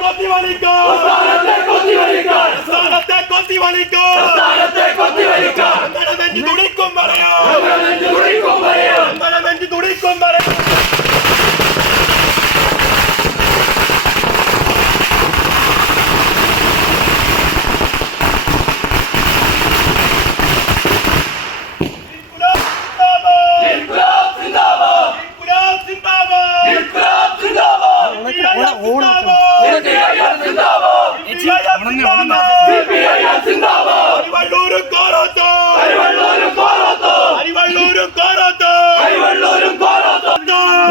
കൊത്തിവലിക്കാൻ. കൊത്തിവലിക്കാൻ. നെഞ്ച് തുടിക്കും പറയാം നമ്മുടെ നെഞ്ച് തുടിക്കും വരെയും ഞങ്ങളുടെ നെഞ്ച് തുടിക്കും പറയാം ഇൻക്ലാബ് സിന്ദാബാദ് ഇൻകുലാബ് സിന്ദാബാദ് ഇൻക്ലാബ് സിന്ദാബാദ് സിന്ദാബാദ് സിപിഐഎം സിന്ദാബാദ് സിപിഐഎം സിന്ദാബാദ് അരിവള്ളൂരും കോറോത്തോ കരുവള്ളൂരും കോറത്തോ അരിവള്ളൂരും കോറോത്തോ കരുവള്ളൂരും കോറത്തോ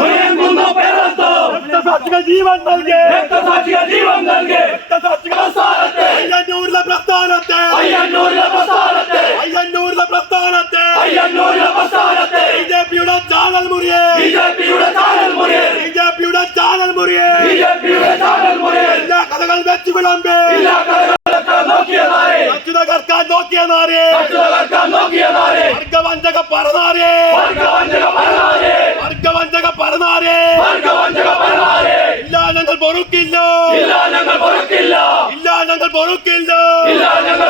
മുയങ്ങുന്ന പേരത്തോ. രക്തസാക്ഷികൾ ജീവൻ നൽകി. രക്തസാക്ഷികൾ ജീവൻ നൽകി. രക്തസാക്ഷികൾ പ്രസ്ഥാനത്തെ. അയ്യന്നൂരിലെ പ്രസ്ഥാനത്തെ. അയ്യന്നൂരിലെ പ്രസ്ഥാനത്തെ. അയ്യന്നൂരിലെ പ്രസ്ഥാനത്തെ. അയ്യന്നൂരിലെ പ്രസ്ഥാനത്തെ. ബി ജെ പിയുടെ ചാനൽ മുറിയെ. ബി ജെ പിയുടെ ചാനൽ കഥകൾ വെച്ച് വിളമ്പി. കർക്കാൻ നോക്കിയ നാരേ വർഗവഞ്ചക പറനാരേ വർഗവഞ്ചക പറനാരേ ഇല്ല ഞങ്ങൾ പൊറുക്കില്ല. ഇല്ല ഞങ്ങൾ പൊറുക്കില്ല. ഞങ്ങൾ ഞങ്ങൾ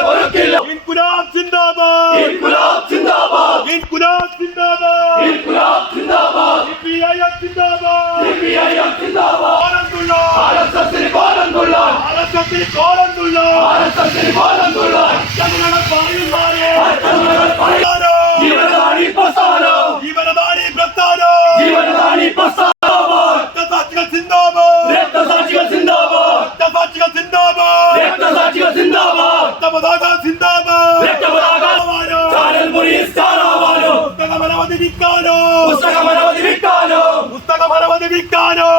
ഇൻകുലാബ് സിന്ദാബാദ്. ഇൻകുലാബ് സിന്ദാബാദ്. ഇൻകുലാബ് സിന്ദാബാദ്. ഇൻകുലാബ് സിന്ദാബാദ്. സിപിഐഎം സിന്ദാബാദ്. സിപിഐഎം സിന്ദാബാദ്. കോലന്തുള്ള ആർഎസ്എസിന് കോലന്തുള്ള ആർഎസ്എസിന് കോലം തുള്ളാൻ ഞങ്ങളുടെ പറയുന്നാരേ തങ്ങളുടെ പണി ജീവനദാനി പ്രസ്ഥാനം. ജീവനദാനി പ്രസ്ഥാനോ. ജീവനദാനി പ്രസ്ഥാനമാണ് രക്തസാക്ഷികൾ സിന്ദാബാദ്. രക്തസാക്ഷികൾ സിന്ദാബാദ്. രക്തസാക്ഷികൾ സിന്ദാബാദ്. രക്തസാക്ഷികൾ സിന്ദാബാദ്. രക്തപതാക സിന്ദാബാദ്. രക്തപതാക പുസ്തകം അനവധി വിൽക്കാനോ. പുസ്തകം അനവധി വിൽക്കാനോ. പുസ്തകം അനവധി വിൽക്കാനോ.